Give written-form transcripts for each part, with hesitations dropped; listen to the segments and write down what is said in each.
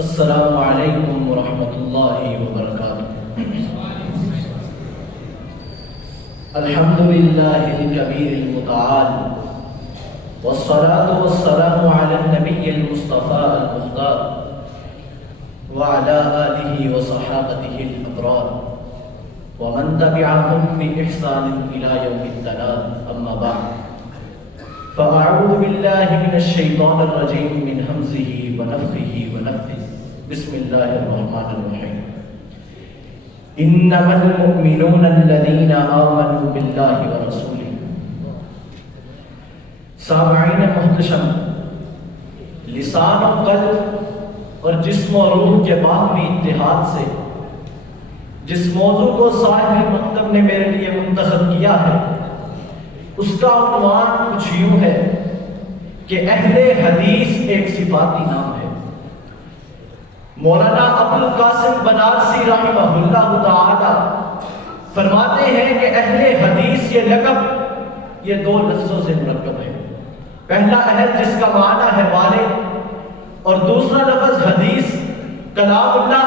السلام علیکم ورحمۃ اللہ وبرکاتہ۔ الحمد للہ الکبیر المتعال والصلاة والسلام علی النبی المصطفى المختار وعلى آلہ وصحابته الابرار ومن تبعهم بإحسان إلى يوم التناد، اما بعد فأعوذ باللہ من الشیطان الرجیم من ہمزہ ونفخہ ونفثہ، بسم اللہ الرحمن الرحیم۔ انما المؤمنون الذین آمنوا باللہ ورسولہ۔ سامعین محتشم، لسان و قلب اور جسم و روح کے باہمی اتحاد سے جس موضوع کو صاحب مقدم نے میرے لیے منتخب کیا ہے، اس کا عنوان کچھ یوں ہے کہ اہل حدیث ایک صفاتی نام ہے۔ مولانا ابوالقاسم بنارسی رحمہ اللہ تعالی فرماتے ہیں کہ اہل حدیث یہ لقب یہ دو لفظوں سے مرکب ہے۔ پہلا اہل جس کا معنی ہے والد، اور دوسرا لفظ حدیث کلام اللہ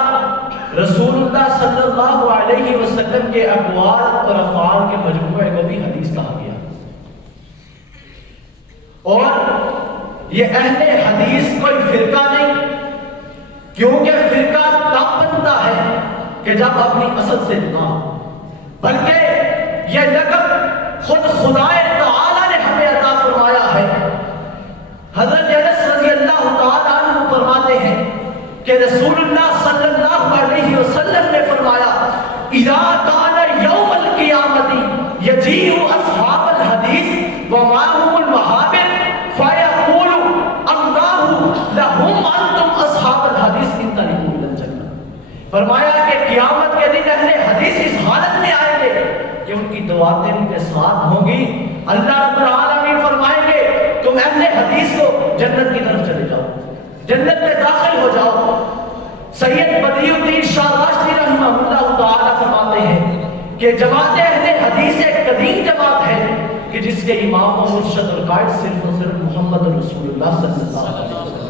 رسول اللہ صلی اللہ علیہ وسلم کے اقوال اور افعال کے مجموعے کو بھی حدیث کہا گیا۔ اور یہ اہل حدیث کوئی فرقہ نہیں، کیونکہ فرقہ تب بنتا ہے کہ جب اپنی اصل سے نہ، بلکہ یہ لقب خود خدائے تعالی نے ہمیں عطا فرمایا ہے۔ حضرت انس رضی اللہ تعالی عنہ فرماتے ہیں کہ رسول اللہ صلی اللہ علیہ وسلم نے فرمایا اذا کان یوم القیامت یجیء اصحاب الحدیث ومعهم المحابر فیقول اللہ لہم انتم اصحاب الحدیث انطلقوا الی الجنہ۔ فرمایا کہ قیامت کے دن اہل حدیث اس حالت میں آئیں گے کہ ان کی دعاتیں ان کے ساتھ ہوں گی۔ اللہ رب العالمین فرمائیں گے تم اہل حدیث کو جنت کی طرف چلے جاؤ، جنت میں داخل ہو جاؤ۔ سید بدیع الدین شاہ راشدی رحمہ اللہ تعالی فرماتے ہیں کہ جماعت اہل حدیث ایک قدیم جماعت ہے کہ جس کے امام و مرشد اور قائد صرف و صرف محمد رسول اللہ صلی اللہ علیہ وسلم۔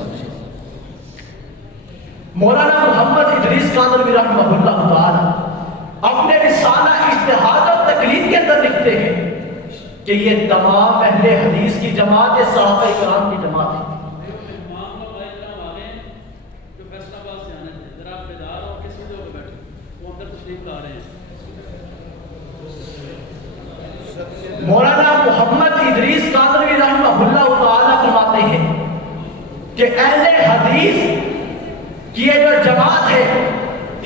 مولانا محمد ادریس کاندھلوی رحمہ اللہ تعالی اپنے رسالہ اجتہاد اور تقلید کے اندر لکھتے ہیں کہ یہ تمام اہل حدیث کی جماعت ہے، صحابہ کرام کی جماعت ہے۔ مولانا محمد ادریس کاندھلوی رحمہ اللہ تعالی فرماتے ہیں کہ اہل حدیث کی یہ جو جماعت ہے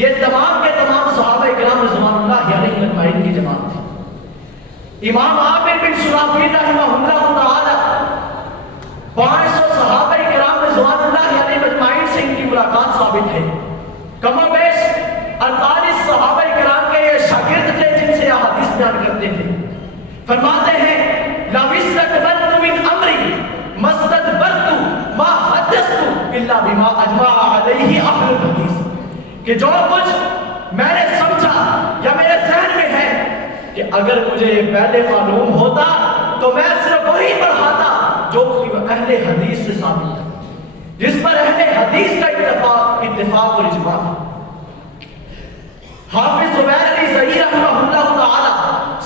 یہ تمام کے تمام صحابہ کرام رضوان اللہ علیہم اجمعین کی جماعت ہے۔ امام عامر بن شرحبیل رحمہ اللہ تعالی 500 صحابہ کرام رضوان اللہ علیہم اجمعین سے ان کی ملاقات ثابت ہے۔ کم و بیش 48 صحابہ کرام کے یہ شاگرد تھے جن سے احادیث بیان کرتے تھے۔ فرماتے ہیں لَوْ اسْتَكْبَرْتُ مِنْ أَمْرِي مَا اسْتَدْبَرْتُ مَا حَدَّثْتُ إِلَّا بِمَا أَجْمَعَ عَلَيْهِ أَهْلُ الْحَدِيثِ، کہ جو کچھ میں نے سمجھا یا میرے ذہن میں ہے کہ اگر مجھے یہ پہلے معلوم ہوتا تو میں صرف وہی پڑھاتا جو اہل حدیث سے ثابت ہے، جس پر اہل حدیث کا اتفاق اور اجماع ہے۔ حافظ زبیر علی زئی رحمہ اللہ تعالی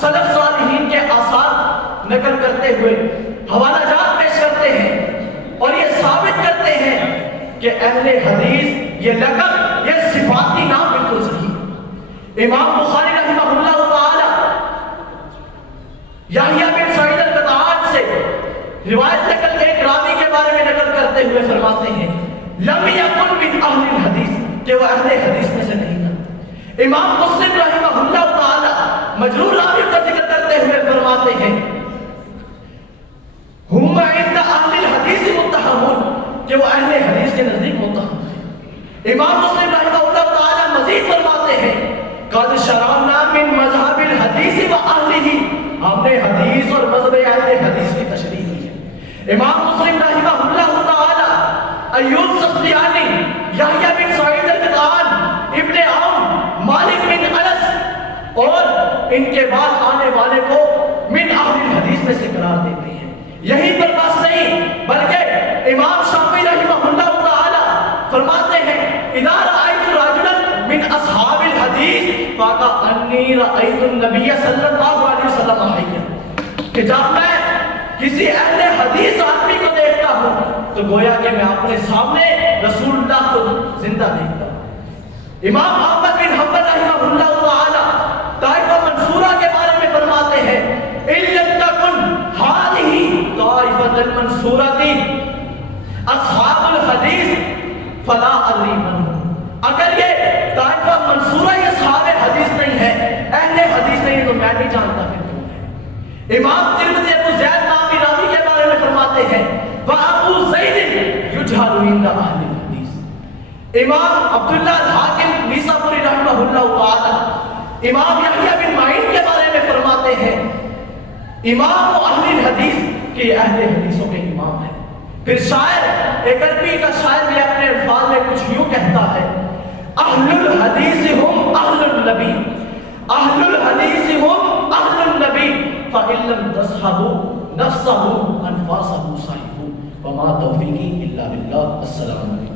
سلف صالحین کے آثار نقل کرتے ہوئے حوالہ جات پیش کرتے ہیں اور یہ ثابت کرتے ہیں کہ اہل حدیث یہ لقب یہ صفاتی نام بالکل صحیح۔ امام بخاری رحمہ اللہ تعالی یحییٰ بن سعید القطان سے روایت نقل ایک راوی کے بارے میں نقل کرتے ہوئے فرماتے ہیں لم یکن من اہل الحدیث، کہ وہ اہل حدیث میں سے نہیں تھا۔ امام مسلم رحمہ اللہ تعالی مجرور راوی کا ذکر کرتے ہوئے فرماتے ہیں ہم عند اہل الحدیث متہمون، کہ وہ اہل حدیث کے نزدیک متہم ہیں۔ امام مسلم رحمہ اللہ تعالی مزید فرماتے ہیں قد شرعنا من مذہب الحدیث و اہلہ، ہم نے حدیث اور مذہب اہل حدیث کی تشریح کی ہے۔ امام مسلم رحمہ اللہ تعالی ایوب سختیانی، یحییٰ بن سعید القطان، ابن عون، مالک بن انس اور ان کے بعد آنے والے کو من اہل الحدیث میں سے قرار دیتے ہیں۔ یہیں پر بس نہیں بلکہ امام شافعی رحمہ اللہ تعالی فرماتے ہیں اذا رأيت رجلا من اصحاب الحدیث فکأنی رأیت النبی صلی اللہ علیہ وسلم حیا، کہ جب میں کسی اہل حدیث آدمی کو دیکھتا ہوں تو گویا کہ میں اپنے سامنے رسول اللہ کو زندہ دیکھتا ہوں۔ امام احمد بن حنبل رحمہ اللہ تعالی طائفہ منصورہ کے بارے میں فرماتے ہیں ان لم تکن ہذہ طائفۃ المنصورۃ اصحاب الحدیث فلا ادری من هم، اگر یہ طائفہ منصورہ یہ اصحاب حدیث نہیں ہے، اہل حدیث نہیں، تو میں نہیں جانتا کہ کون ہے۔ امام ترمذی ابو زید نامی راوی کے بارے میں فرماتے ہیں وابو زید یجہل عند اہل الحدیث۔ امام عبداللہ الحاکم نیسابوری رحمہ اللہ تعالی امام یحییٰ بن معین کے بارے میں فرماتے ہیں امام و اہل الحدیث کے اہل حدیثوں کے امام ہیں۔ پھر شاعر ایک عربی کا شاعر بھی اپنے الفاظ میں کچھ یوں کہتا ہے اہل الحدیث ہم اہل النبی، اہل الحدیث ہم اہل النبی فإن لم تصحبوا نفسه انفاسه صاحبوا وما توفیقی الا باللہ۔ السلام علیکم۔